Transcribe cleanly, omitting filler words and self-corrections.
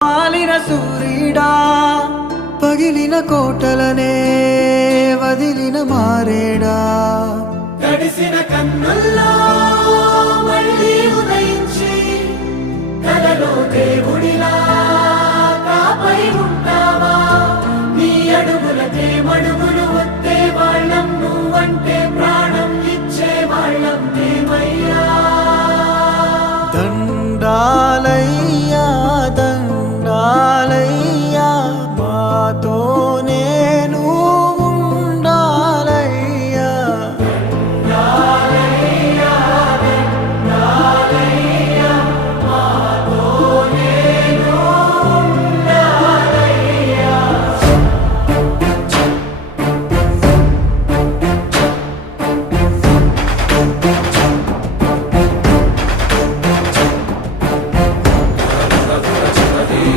మాలిన సూర్యుడా పగిలిన కోటలనే వదిలిన మారేడా తడిసిన కన్నుల్లో మళ్ళీ ఉదయించి కలలో దేవుడిలా